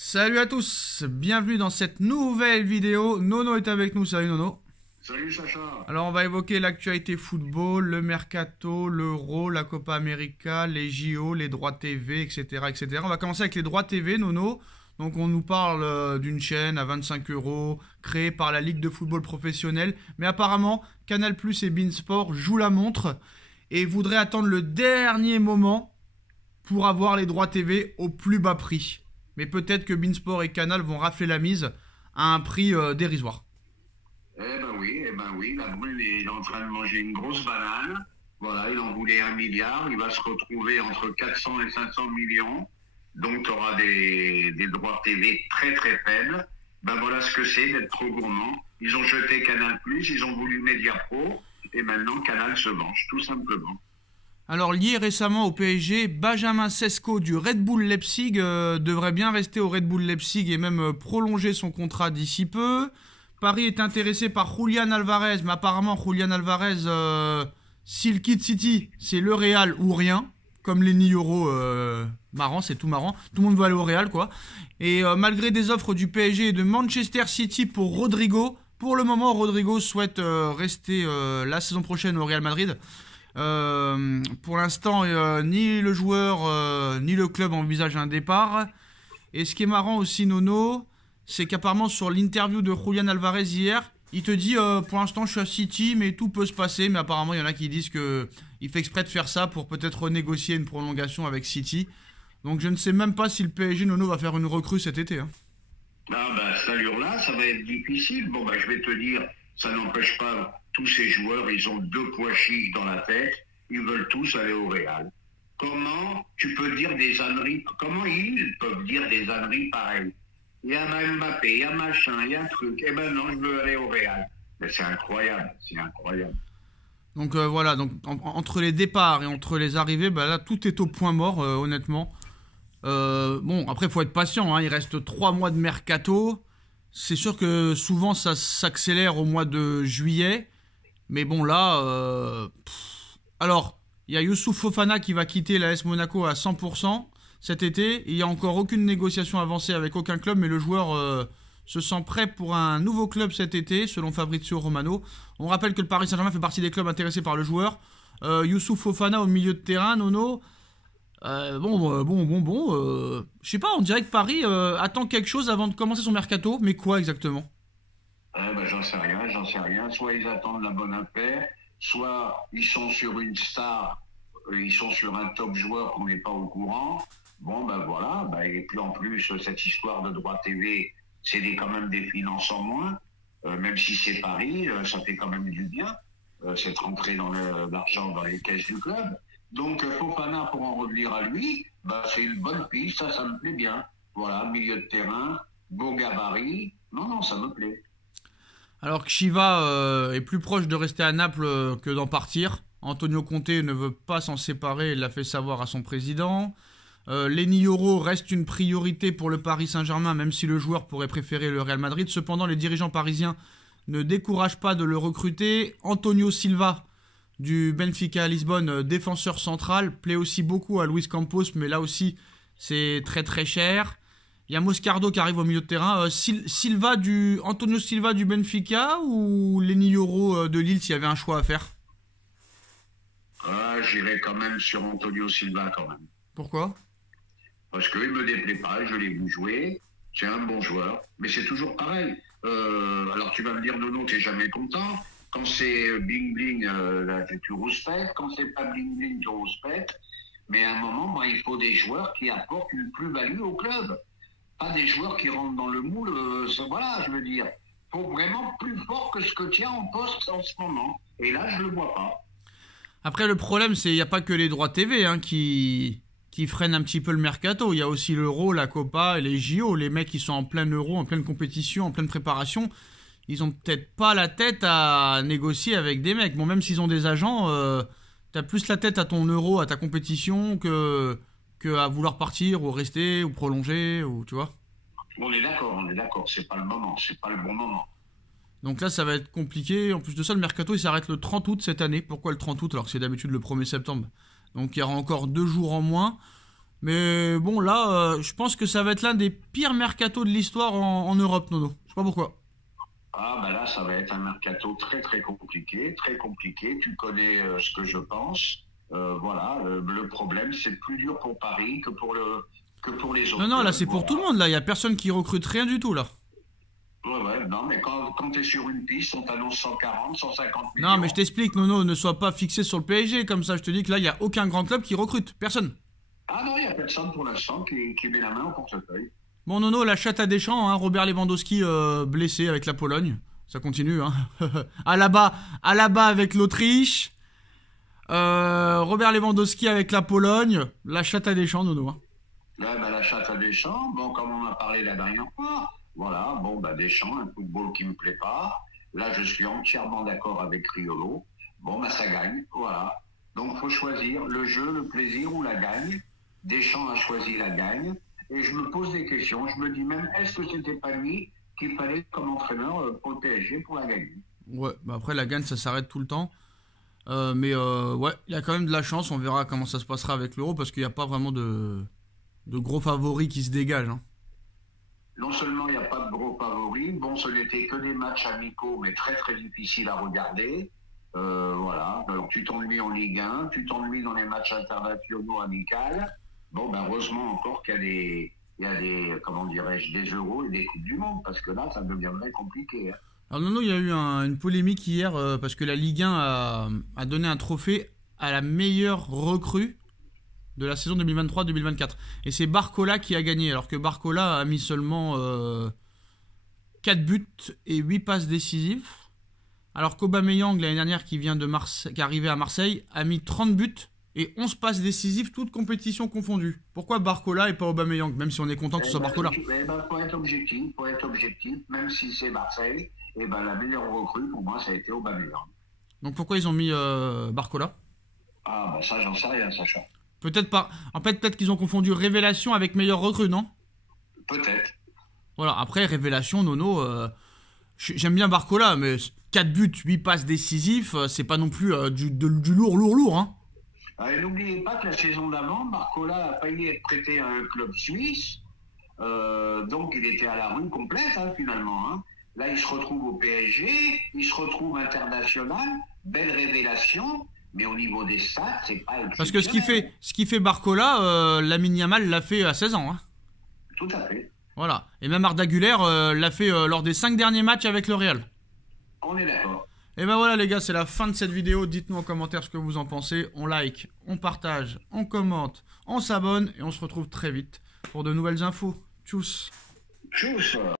Salut à tous, bienvenue dans cette nouvelle vidéo. Nono est avec nous, salut Nono. Salut Sacha. Alors on va évoquer l'actualité football, le mercato, l'euro, la Copa América, les JO, les droits TV, etc., etc. On va commencer avec les droits TV, Nono. Donc on nous parle d'une chaîne à 25 euros, créée par la Ligue de football professionnel. Mais apparemment, Canal+ et beIN Sport jouent la montre et voudraient attendre le dernier moment pour avoir les droits TV au plus bas prix. Mais peut-être que beIN Sport et Canal vont rafler la mise à un prix dérisoire. Eh ben oui, la brune est en train de manger une grosse banane. Voilà, il en voulait 1 milliard. Il va se retrouver entre 400 et 500 millions. Donc, tu auras des droits TV très très faibles. Ben voilà ce que c'est d'être trop gourmand. Ils ont jeté Canal+, ils ont voulu Mediapro. Et maintenant, Canal se venge, tout simplement. Alors lié récemment au PSG, Benjamin Sesko du Red Bull Leipzig devrait bien rester au Red Bull Leipzig et même prolonger son contrat d'ici peu. Paris est intéressé par Julian Alvarez, mais apparemment Julian Alvarez, s'il quitte City, c'est le Real ou rien. Comme Lenny Yoro, marrant, c'est tout marrant. Tout le monde veut aller au Real, quoi. Et malgré des offres du PSG et de Manchester City pour Rodrigo, pour le moment Rodrigo souhaite rester la saison prochaine au Real Madrid. Pour l'instant, ni le joueur ni le club envisagent un départ. Et ce qui est marrant aussi, Nono, c'est qu'apparemment sur l'interview de Julian Alvarez hier, il te dit pour l'instant je suis à City, mais tout peut se passer. Mais apparemment, il y en a qui disent qu'il fait exprès de faire ça pour peut-être renégocier une prolongation avec City. Donc je ne sais même pas si le PSG, Nono, va faire une recrue cet été. Ah ben, cette allure-là, ça va être difficile. Bon, ben, je vais te dire, ça n'empêche pas tous ces joueurs, ils ont deux pois chiches dans la tête, ils veulent tous aller au Real. Comment tu peux dire des âneries, comment ils peuvent dire des âneries pareilles? Il y a Mbappé, il y a machin, il y a un truc, eh ben non, je veux aller au Real. Mais c'est incroyable, c'est incroyable. Donc voilà, donc entre les départs et entre les arrivées, bah là tout est au point mort, honnêtement. Bon, après il faut être patient, hein, il reste 3 mois de mercato. C'est sûr que souvent ça s'accélère au mois de juillet. Mais bon là, alors il y a Youssouf Fofana qui va quitter l'AS Monaco à 100% cet été. Il n'y a encore aucune négociation avancée avec aucun club, mais le joueur se sent prêt pour un nouveau club cet été, selon Fabrizio Romano. On rappelle que le Paris Saint-Germain fait partie des clubs intéressés par le joueur. Youssouf Fofana au milieu de terrain, Nono. Je sais pas, on dirait que Paris attend quelque chose avant de commencer son mercato, mais quoi exactement? Ben, j'en sais rien. Soit ils attendent la bonne affaire, soit ils sont sur une star, ils sont sur un top joueur qu'on n'est pas au courant. Bon, ben voilà. Ben, et puis en plus, cette histoire de droit TV, c'est quand même des finances en moins. Même si c'est Paris, ça fait quand même du bien. C'est rentré dans l'argent dans les caisses du club. Donc Fofana, pour en revenir à lui, ben, c'est une bonne piste, ça me plaît bien. Voilà, milieu de terrain, beau gabarit. Non, non, ça me plaît. Alors que Chiva est plus proche de rester à Naples que d'en partir. Antonio Conte ne veut pas s'en séparer et l'a fait savoir à son président. Lenny Yoro reste une priorité pour le Paris Saint-Germain, même si le joueur pourrait préférer le Real Madrid. Cependant, les dirigeants parisiens ne découragent pas de le recruter. Antonio Silva du Benfica à Lisbonne, défenseur central, plaît aussi beaucoup à Luis Campos, mais là aussi c'est très très cher. Il y a Moscardo qui arrive au milieu de terrain. Antonio Silva du Benfica ou Lenny Yoro de Lille s'il y avait un choix à faire? Ah, j'irai quand même sur Antonio Silva quand même. Pourquoi? Parce qu'il me déplaît pas, je l'ai vu jouer, c'est un bon joueur, mais c'est toujours pareil. Alors tu vas me dire, Nono, t'es jamais content. Quand c'est bling bling, là, tu rouspètes. Quand c'est pas bling bling, tu rouspètes. Mais à un moment, ben, il faut des joueurs qui apportent une plus-value au club. Pas des joueurs qui rentrent dans le moule, voilà, je veux dire. Il faut vraiment plus fort que ce que tu as en poste en ce moment. Et là, je le vois pas. Après le problème c'est qu'il n'y a pas que les droits TV qui freinent un petit peu le mercato. Il y a aussi l'Euro, la Copa et les JO. Les mecs qui sont en plein Euro, en pleine compétition, en pleine préparation, ils ont peut-être pas la tête à négocier avec des mecs. Bon, même s'ils ont des agents, t'as plus la tête à ton Euro, à ta compétition que à vouloir partir ou rester ou prolonger ou tu vois. On est d'accord, c'est pas le moment, c'est pas le bon moment. Donc là ça va être compliqué. En plus de ça le mercato il s'arrête le 30 août cette année. Pourquoi le 30 août alors que c'est d'habitude le 1er septembre? Donc il y aura encore 2 jours en moins. Mais bon, là, je pense que ça va être l'un des pires mercatos de l'histoire en Europe, Nono. Je sais pas pourquoi. Ah, bah là, ça va être un mercato très très compliqué, très compliqué. Tu connais ce que je pense. Voilà, le problème, c'est plus dur pour Paris que pour les Non, autres non, là, clubs. c'est pour tout le Voilà. monde. Là, il y a personne qui recrute rien du tout, là. Ouais, ouais, non, mais quand tu es sur une piste, on t'annonce 140, 150 Non, mais millions. je t'explique, Nono, ne sois pas fixé sur le PSG. Comme ça, je te dis que là, il n'y a aucun grand club qui recrute. Personne. Ah non, il n'y a personne pour l'instant qui met la main au portefeuille. Bon, Nono, la chatte à Deschamps, hein, Robert Lewandowski blessé avec la Pologne. Ça continue, hein. à la bas avec l'Autriche. Robert Lewandowski avec la Pologne. La chatte à Deschamps, Nono, hein. Là, bah, la chatte à Deschamps, bon, comme on a parlé la dernière fois, voilà, bon, bah, Deschamps, un football qui me plaît pas. Là, je suis entièrement d'accord avec Riolo. Bon, bah, ça gagne, voilà. Donc, faut choisir le jeu, le plaisir ou la gagne. Deschamps a choisi la gagne. Et je me pose des questions. Je me dis même, est-ce que c'était pas lui qu'il fallait comme entraîneur pour le PSG pour la gagner? Ouais, bah après, la gagne, ça s'arrête tout le temps. Ouais, il y a quand même de la chance. On verra comment ça se passera avec l'Euro parce qu'il n'y a pas vraiment de gros favoris qui se dégagent, hein. Non seulement il n'y a pas de gros favoris, bon, ce n'était que des matchs amicaux, mais très très difficiles à regarder. Voilà. Alors tu t'ennuies en Ligue 1, tu t'ennuies dans les matchs internationaux amicaux. Bon, ben heureusement encore il y a des, comment dirais-je, des euros et des coupes du monde, parce que là, ça deviendrait compliqué, hein. Alors Nono, il y a eu une polémique hier parce que la Ligue 1 a donné un trophée à la meilleure recrue de la saison 2023-2024. Et c'est Barcola qui a gagné, alors que Barcola a mis seulement 4 buts et 8 passes décisives. Alors qu'Aubameyang, l'année dernière, qui est arrivé à Marseille, a mis 30 buts et 11 passes décisives, toutes compétitions confondues. Pourquoi Barcola et pas Aubameyang, même si on est content que ce soit Barcola? Pour être objectif, même si c'est Marseille, et ben la meilleure recrue pour moi, ça a été Aubameyang. Donc pourquoi ils ont mis Barcola? Ah, ben ça, j'en sais rien, Sacha. Peut-être pas. En fait, peut-être qu'ils ont confondu Révélation avec meilleure recrue, non? Peut-être. Voilà, après, Révélation, Nono, j'aime bien Barcola, mais 4 buts, 8 passes décisifs, c'est pas non plus du lourd, hein. Et n'oubliez pas que la saison d'avant, Barcola a failli être prêté à un club suisse. Donc il était à la rue complète, hein, finalement, hein. Là, il se retrouve au PSG, il se retrouve international, belle révélation, mais au niveau des stats, c'est pas Parce que exceptionnel. ce qui fait Barcola, Lamine Yamal l'a fait à 16 ans, hein. Tout à fait. Voilà. Et même Arda Güler l'a fait lors des 5 derniers matchs avec le Real. On est d'accord. Et ben voilà les gars, c'est la fin de cette vidéo. Dites-nous en commentaire ce que vous en pensez. On like, on partage, on commente, on s'abonne et on se retrouve très vite pour de nouvelles infos. Tchuss. Tchuss.